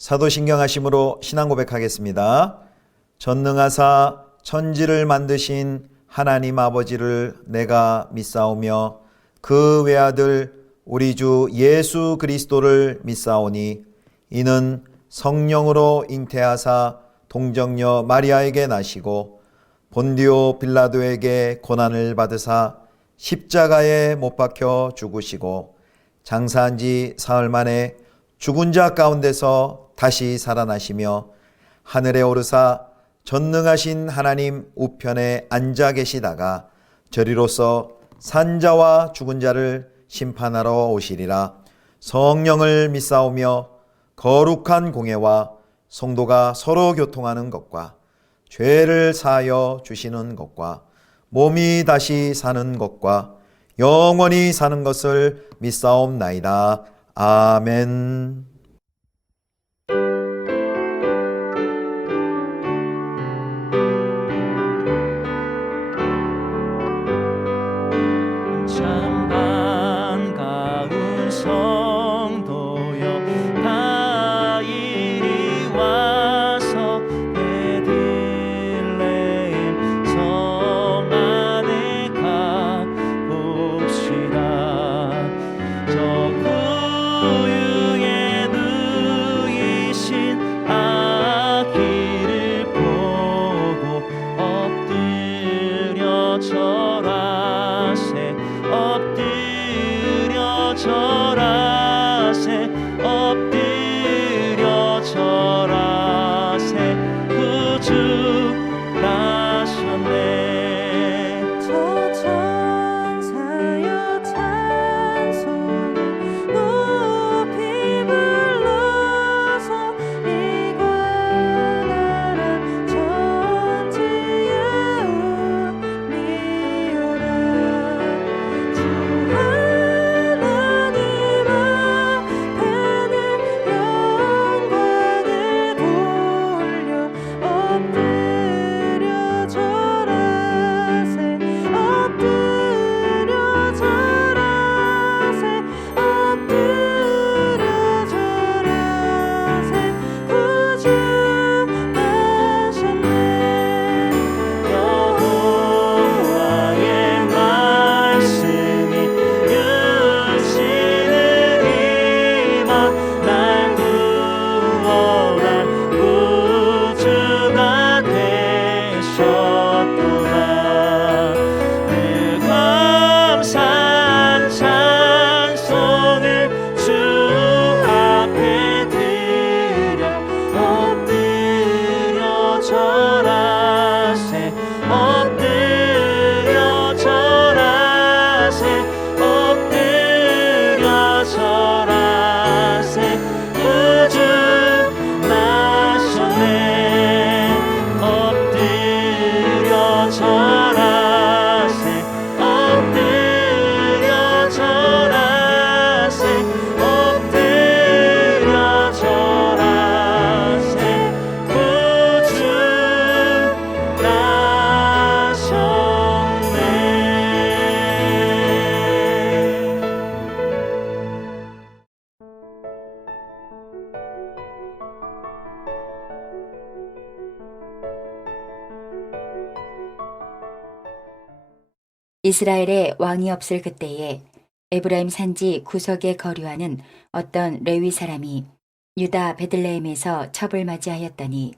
사도신경하심으로 신앙 고백하겠습니다. 전능하사 천지를 만드신 하나님 아버지를 내가 믿사오며 그 외아들 우리 주 예수 그리스도를 믿사오니 이는 성령으로 잉태하사 동정녀 마리아에게 나시고 본디오 빌라도에게 고난을 받으사 십자가에 못 박혀 죽으시고 장사한 지 사흘 만에 죽은 자 가운데서 다시 살아나시며 하늘에 오르사 전능하신 하나님 우편에 앉아 계시다가 저리로서 산자와 죽은 자를 심판하러 오시리라. 성령을 믿사오며 거룩한 공회와 성도가 서로 교통하는 것과 죄를 사하여 주시는 것과 몸이 다시 사는 것과 영원히 사는 것을 믿사옵나이다. 아멘. 참 반가운 성도여 다 이리 와서 베들레헴 성 안에 가봅시다. 저 구유에 누이신 아기를 보고 엎드려 절하세 엎드려 절하세 엎드려 절하세 구주 나셨네. 저 천사여 찬송을 높이 불러서 이관하라 천지에 울리어라. 주 하나님 앞에는 영광을 돌려 엎드려 절하세 엎드려 절하세 엎드려 절하세 구주 나셨네. 여호와의 말씀이 육신을 입어 날 구원할 구주가 되셨구나. 늘 감사한 찬송을 주 앞에 드려 엎드려 절하세 엎드려 절하세 엎드려 절하세 구주 나셨네. 엎드려 절하세 엎드려 절하세 엎드려 절하세 구주 나셨네. 이스라엘에 왕이 없을 그때에 에브라임 산지 구석에 거류하는 어떤 레위 사람이 유다 베들레헴에서 첩을 맞이하였더니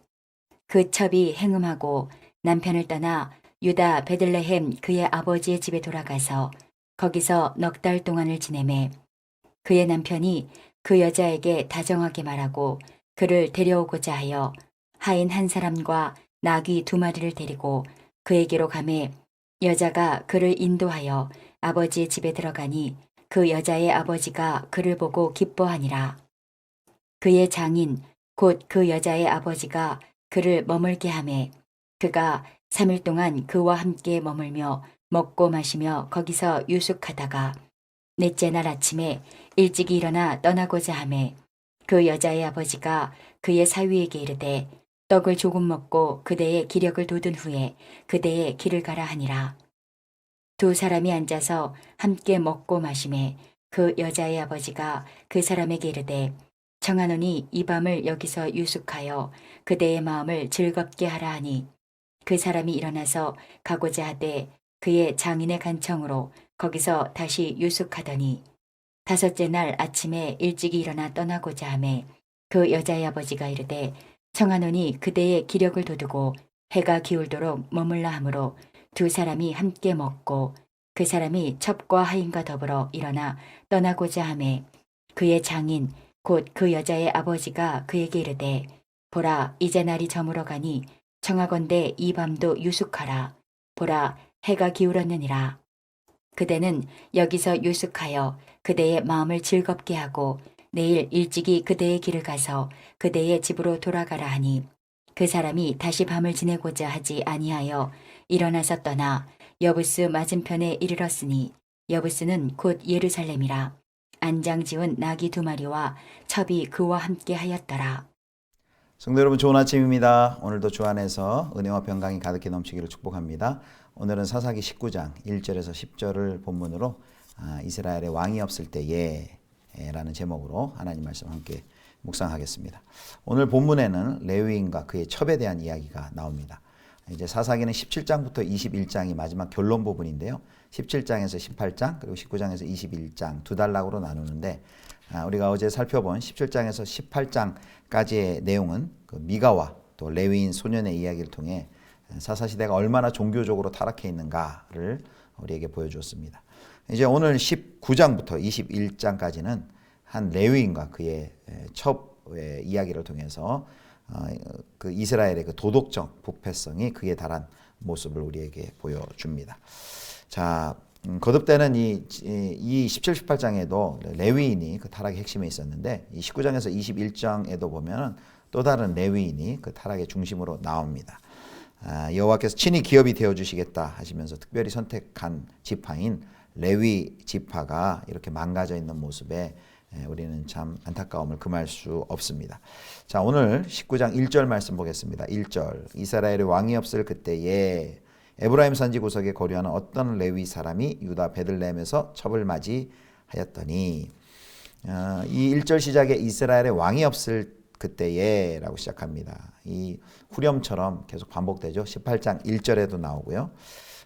그 첩이 행음하고 남편을 떠나 유다 베들레헴 그의 아버지의 집에 돌아가서 거기서 넉 달 동안을 지내매 그의 남편이 그 여자에게 다정하게 말하고 그를 데려오고자 하여 하인 한 사람과 나귀 2마리를 데리고 그에게로 가매 여자가 그를 인도하여 아버지의 집에 들어가니 그 여자의 아버지가 그를 보고 기뻐하니라. 그의 장인 곧 그 여자의 아버지가 그를 머물게 하매 그가 3일 동안 그와 함께 머물며 먹고 마시며 거기서 유숙하다가 넷째 날 아침에 일찍이 일어나 떠나고자 하매 그 여자의 아버지가 그의 사위에게 이르되 떡을 조금 먹고 그대의 기력을 돋은 후에 그대의 길을 가라 하니라. 두 사람이 앉아서 함께 먹고 마시매 그 여자의 아버지가 그 사람에게 이르되 청하노니 이 밤을 여기서 유숙하여 그대의 마음을 즐겁게 하라 하니 그 사람이 일어나서 가고자 하되 그의 장인의 간청으로 거기서 다시 유숙하더니 다섯째 날 아침에 일찍이 일어나 떠나고자 하매 그 여자의 아버지가 이르되 청하노니 그대의 기력을 돋우고 해가 기울도록 머물라 하므로 두 사람이 함께 먹고 그 사람이 첩과 하인과 더불어 일어나 떠나고자 하매 그의 장인 곧 그 여자의 아버지가 그에게 이르되 보라 이제 날이 저물어 가니 청하건대 이 밤도 유숙하라 보라 해가 기울었느니라. 그대는 여기서 유숙하여 그대의 마음을 즐겁게 하고 내일 일찍이 그대의 길을 가서 그대의 집으로 돌아가라 하니 그 사람이 다시 밤을 지내고자 하지 아니하여 일어나서 떠나 여부스 맞은편에 이르렀으니 여부스는 곧 예루살렘이라. 안장 지은 나귀 2마리와 첩이 그와 함께 하였더라. 성도 여러분, 좋은 아침입니다. 오늘도 주 안에서 은혜와 평강이 가득히 넘치기를 축복합니다. 오늘은 사사기 19장 1절에서 10절을 본문으로 이스라엘의 왕이 없을 때에 라는 제목으로 하나님 말씀 함께 묵상하겠습니다. 오늘 본문에는 레위인과 그의 첩에 대한 이야기가 나옵니다. 이제 사사기는 17장부터 21장이 마지막 결론 부분인데요. 17장에서 18장 그리고 19장에서 21장 두 단락으로 나누는데 우리가 어제 살펴본 17장에서 18장까지의 내용은 그 미가와 또 레위인 소년의 이야기를 통해 사사시대가 얼마나 종교적으로 타락해 있는가를 우리에게 보여주었습니다. 이제 오늘 19장부터 21장까지는 한 레위인과 그의 첩의 이야기를 통해서 그 이스라엘의 그 도덕적 부패성이 극에 달한 모습을 우리에게 보여줍니다. 자, 거듭되는 이 17, 18장에도 레위인이 그 타락의 핵심에 있었는데 이 19장에서 21장에도 보면 또 다른 레위인이 그 타락의 중심으로 나옵니다. 여호와께서 친히 기업이 되어주시겠다 하시면서 특별히 선택한 지파인 레위 지파가 이렇게 망가져 있는 모습에 우리는 참 안타까움을 금할 수 없습니다. 자, 오늘 19장 1절 말씀 보겠습니다. 1절 이스라엘의 왕이 없을 그때에 에브라임 산지 구석에 거류하는 어떤 레위 사람이 유다 베들레헴에서 첩을 맞이하였더니 이 1절 시작에 이스라엘의 왕이 없을 그때에 라고 시작합니다. 이 후렴처럼 계속 반복되죠. 18장 1절에도 나오고요.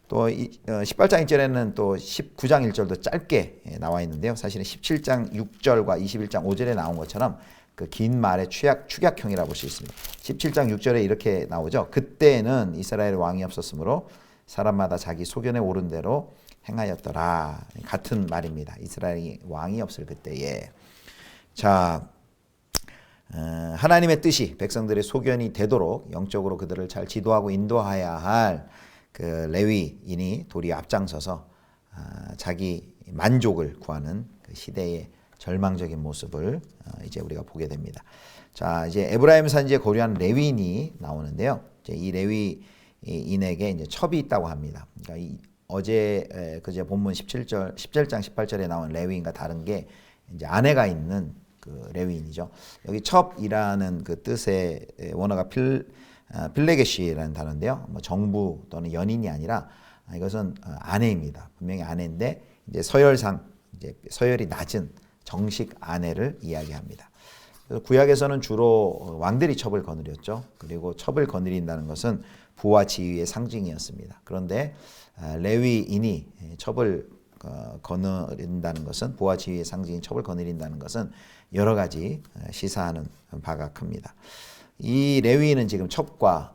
또 18장 1절에는 또 19장 1절도 짧게 나와 있는데요. 사실은 17장 6절과 21장 5절에 나온 것처럼 그 긴 말의 축약형이라고 볼 수 있습니다. 17장 6절에 이렇게 나오죠. 그때는 이스라엘 왕이 없었으므로 사람마다 자기 소견에 오른 대로 행하였더라. 같은 말입니다. 이스라엘 왕이 없을 그때에. 자, 하나님의 뜻이 백성들의 소견이 되도록 영적으로 그들을 잘 지도하고 인도해야 할 그 레위인이 도리 앞장서서 자기 만족을 구하는 그 시대의 절망적인 모습을 이제 우리가 보게 됩니다. 자, 이제 에브라임 산지에 거류한 레위인이 나오는데요. 이제 이 레위인에게 이제 첩이 있다고 합니다. 그러니까 어제 그제 본문 17장 18절에 나온 레위인과 다른 게 이제 아내가 있는 그 레위인이죠. 여기 첩이라는 그 뜻의 원어가 필레게시라는 단어인데요. 뭐 정부 또는 연인이 아니라 이것은 아내입니다. 분명히 아내인데 이제 서열상 이제 서열이 낮은 정식 아내를 이야기합니다. 그래서 구약에서는 주로 왕들이 첩을 거느렸죠. 그리고 첩을 거느린다는 것은 부와 지위의 상징이었습니다. 그런데 레위인이 첩을 거느린다는 것은 부와 지위의 상징인 첩을 거느린다는 것은 여러 가지 시사하는 바가 큽니다. 이 레위인은 지금 첩과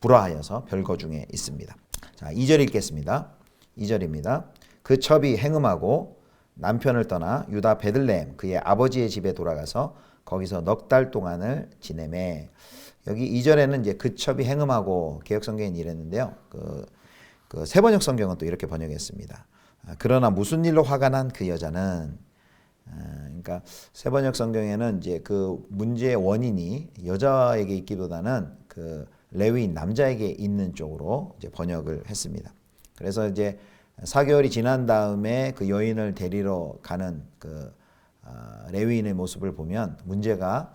불화하여서 별거 중에 있습니다. 자, 2절 읽겠습니다. 2절입니다. 그 첩이 행음하고 남편을 떠나 유다 베들레헴 그의 아버지의 집에 돌아가서 거기서 넉 달 동안을 지내매. 여기 2절에는 이제 그 첩이 행음하고 개역성경은 이랬는데요. 그 세번역 성경은 또 이렇게 번역했습니다. 그러나 무슨 일로 화가 난 그 여자는 그러니까 세번역 성경에는 이제 그 문제의 원인이 여자에게 있기보다는 그 레위인 남자에게 있는 쪽으로 이제 번역을 했습니다. 그래서 이제 4개월이 지난 다음에 그 여인을 데리러 가는 그 레위인의 모습을 보면 문제가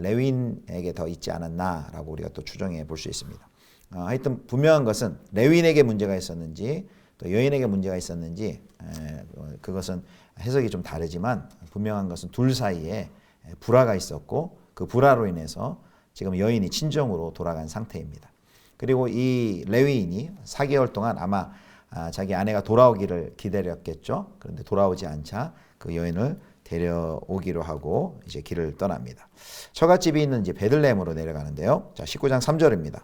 레위인에게 더 있지 않았나라고 우리가 또 추정해 볼 수 있습니다. 하여튼 분명한 것은 레위인에게 문제가 있었는지 또 여인에게 문제가 있었는지 그것은 해석이 좀 다르지만 분명한 것은 둘 사이에 불화가 있었고 그 불화로 인해서 지금 여인이 친정으로 돌아간 상태입니다. 그리고 이 레위인이 4개월 동안 아마 자기 아내가 돌아오기를 기다렸겠죠. 그런데 돌아오지 않자 그 여인을 데려오기로 하고 이제 길을 떠납니다. 처갓집이 있는 이제 베들레헴으로 내려가는데요. 자, 19장 3절입니다.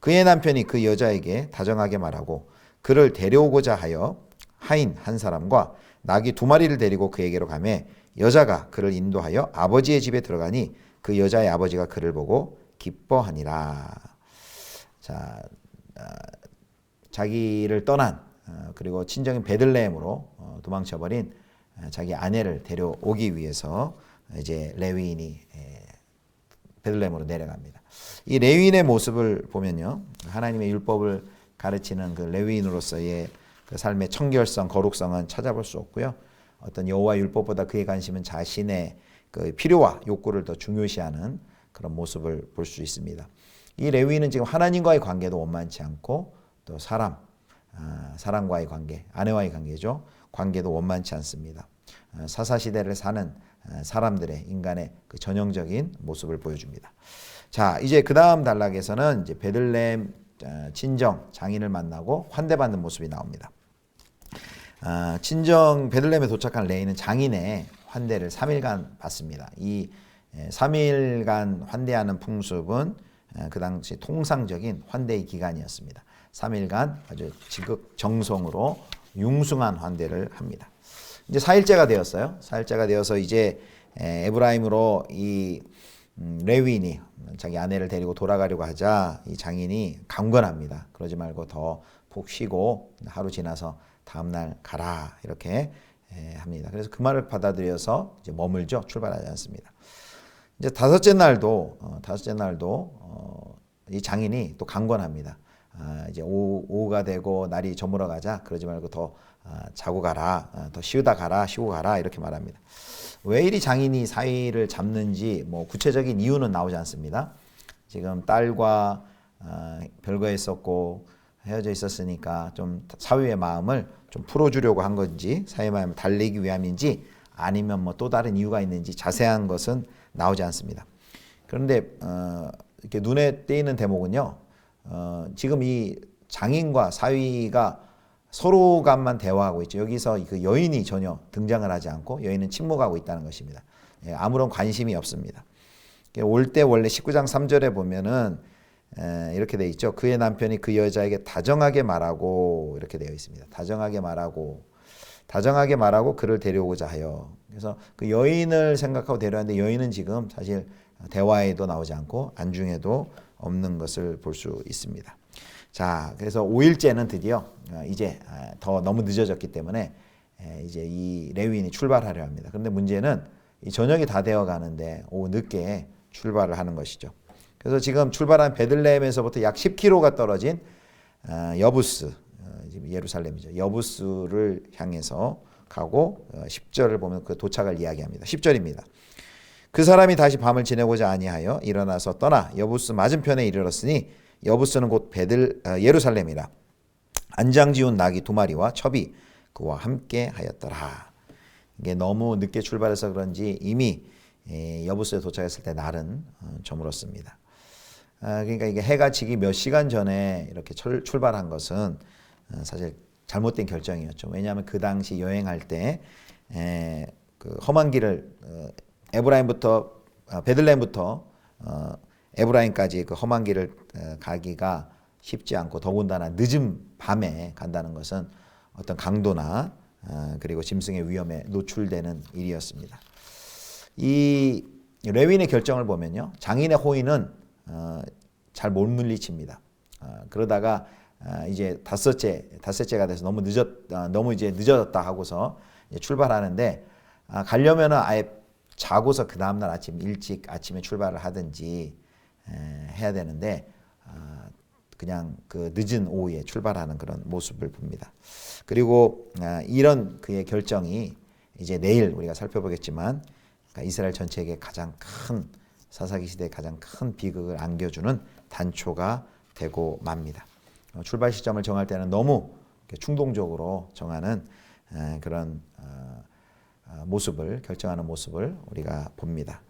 그의 남편이 그 여자에게 다정하게 말하고 그를 데려오고자 하여 하인 한 사람과 나귀 2마리를 데리고 그에게로 가매 여자가 그를 인도하여 아버지의 집에 들어가니 그 여자의 아버지가 그를 보고 기뻐하니라. 자, 자기를 떠난 그리고 친정인 베들레헴으로 도망쳐버린 자기 아내를 데려오기 위해서 이제 레위인이 베들레헴으로 내려갑니다. 이 레위인의 모습을 보면요, 하나님의 율법을 가르치는 그 레위인으로서의 그 삶의 청결성, 거룩성은 찾아볼 수 없고요. 어떤 여호와 율법보다 그의 관심은 자신의 그 필요와 욕구를 더 중요시하는 그런 모습을 볼 수 있습니다. 이 레위인은 지금 하나님과의 관계도 원만치 않고 또 사람과의 관계, 아내와의 관계죠. 관계도 원만치 않습니다. 사사시대를 사는 사람들의 인간의 그 전형적인 모습을 보여줍니다. 자, 이제 그 다음 단락에서는 이제 베들레헴 친정 장인을 만나고 환대받는 모습이 나옵니다. 친정 베들레헴에 도착한 레위는 장인의 환대를 3일간 받습니다. 이 3일간 환대하는 풍습은 그 당시 통상적인 환대의 기간이었습니다. 3일간 아주 지극정성으로 융숭한 환대를 합니다. 이제 4일째가 되었어요. 4일째가 되어서 이제 에브라임으로 이 레위인이 자기 아내를 데리고 돌아가려고 하자 이 장인이 강권합니다. 그러지 말고 더 푹 쉬고 하루 지나서 다음날 가라 이렇게 합니다. 그래서 그 말을 받아들여서 이제 머물죠. 출발하지 않습니다. 이제 다섯째 날도 이 장인이 또 강권합니다. 이제 오후가 되고 날이 저물어 가자. 그러지 말고 더 자고 가라. 더 쉬고 가라 이렇게 말합니다. 왜 이리 장인이 사위를 잡는지 뭐 구체적인 이유는 나오지 않습니다. 지금 딸과 별거했었고 헤어져 있었으니까 좀 사위의 마음을 좀 풀어주려고 한 건지 사위의 마음을 달래기 위함인지 아니면 뭐 또 다른 이유가 있는지 자세한 것은 나오지 않습니다. 그런데 이렇게 눈에 띄는 대목은요. 지금 이 장인과 사위가 서로 간만 대화하고 있죠. 여기서 그 여인이 전혀 등장을 하지 않고 여인은 침묵하고 있다는 것입니다. 아무런 관심이 없습니다. 올 때 원래 19장 3절에 보면은 이렇게 되어 있죠. 그의 남편이 그 여자에게 다정하게 말하고 이렇게 되어 있습니다. 다정하게 말하고 그를 데려오고자 하여. 그래서 그 여인을 생각하고 데려왔는데 여인은 지금 사실 대화에도 나오지 않고 안중에도 없는 것을 볼 수 있습니다. 자, 그래서 5일째는 드디어 이제 더 너무 늦어졌기 때문에 이제 이 레위인이 출발하려 합니다. 그런데 문제는 이 저녁이 다 되어 가는데 오후 늦게 출발을 하는 것이죠. 그래서 지금 출발한 베들레헴에서부터 약 10km가 떨어진 여부스, 지금 예루살렘이죠. 여부스를 향해서 가고 10절을 보면 그 도착을 이야기합니다. 10절입니다. 그 사람이 다시 밤을 지내고자 아니하여 일어나서 떠나 여부스 맞은편에 이르렀으니 여부스는 곧 예루살렘이라. 안장 지운 나귀 2마리와 첩이 그와 함께 하였더라. 이게 너무 늦게 출발해서 그런지 이미 여부스에 도착했을 때 날은 저물었습니다. 그러니까 이게 해가 지기 몇 시간 전에 이렇게 출발한 것은 사실 잘못된 결정이었죠. 왜냐하면 그 당시 여행할 때 그 험한 길을 베들레헴부터 에브라임까지 그 험한 길을 가기가 쉽지 않고 더군다나 늦은 밤에 간다는 것은 어떤 강도나 그리고 짐승의 위험에 노출되는 일이었습니다. 이 레위인의 결정을 보면요, 장인의 호의는 잘 못 물리칩니다. 그러다가 이제 다섯째가 돼서 너무 이제 늦어졌다 하고서 이제 출발하는데 가려면은 아예 자고서 그 다음날 아침에 출발을 하든지 해야 되는데 그냥 그 늦은 오후에 출발하는 그런 모습을 봅니다. 그리고 이런 그의 결정이 이제 내일 우리가 살펴보겠지만 그러니까 이스라엘 전체에게 가장 큰 사사기 시대에 가장 큰 비극을 안겨주는 단초가 되고 맙니다. 출발 시점을 정할 때는 너무 충동적으로 정하는 그런 모습을 결정하는 모습을 우리가 봅니다.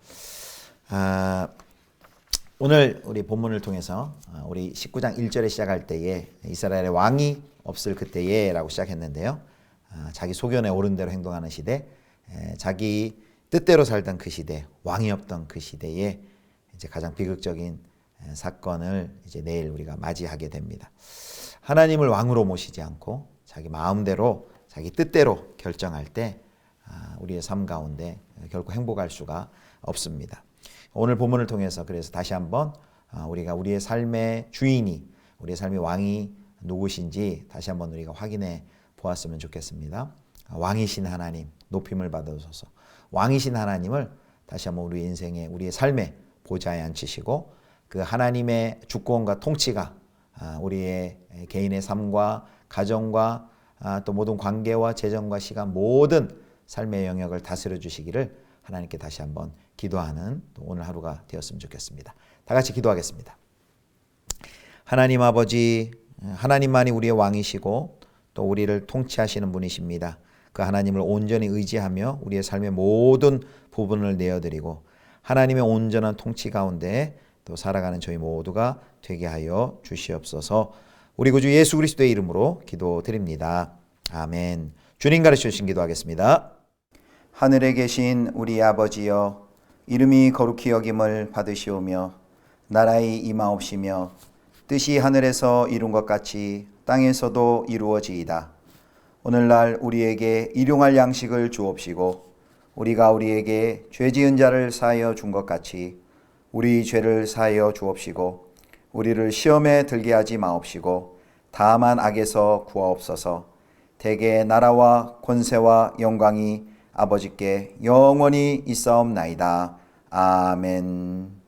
오늘 우리 본문을 통해서 우리 19장 1절에 시작할 때에 이스라엘의 왕이 없을 그때에 라고 시작했는데요. 자기 소견에 옳은 대로 행동하는 시대, 자기 뜻대로 살던 그 시대, 왕이 없던 그 시대에 이제 가장 비극적인 사건을 이제 내일 우리가 맞이하게 됩니다. 하나님을 왕으로 모시지 않고 자기 마음대로 자기 뜻대로 결정할 때 우리의 삶 가운데 결코 행복할 수가 없습니다. 오늘 본문을 통해서 그래서 다시 한번 우리가 우리의 삶의 주인이, 우리의 삶의 왕이 누구신지 다시 한번 우리가 확인해 보았으면 좋겠습니다. 왕이신 하나님 높임을 받으소서. 왕이신 하나님을 다시 한번 우리 인생에, 우리의 삶에 보좌에 앉히시고 그 하나님의 주권과 통치가 우리의 개인의 삶과 가정과 또 모든 관계와 재정과 시간 모든 삶의 영역을 다스려 주시기를 하나님께 다시 한번 기도하는 또 오늘 하루가 되었으면 좋겠습니다. 다 같이 기도하겠습니다. 하나님 아버지, 하나님만이 우리의 왕이시고 또 우리를 통치하시는 분이십니다. 그 하나님을 온전히 의지하며 우리의 삶의 모든 부분을 내어드리고 하나님의 온전한 통치 가운데 또 살아가는 저희 모두가 되게 하여 주시옵소서. 우리 구주 예수 그리스도의 이름으로 기도드립니다. 아멘. 주님 가르쳐 주신 기도하겠습니다. 하늘에 계신 우리 아버지여, 이름이 거룩히 여김을 받으시오며 나라의 임하옵시며 뜻이 하늘에서 이룬 것 같이 땅에서도 이루어지이다. 오늘날 우리에게 일용할 양식을 주옵시고 우리가 우리에게 죄 지은 자를 사하여 준 것 같이 우리 죄를 사하여 주옵시고 우리를 시험에 들게 하지 마옵시고 다만 악에서 구하옵소서. 대개 나라와 권세와 영광이 아버지께 영원히 있사옵나이다. 아멘.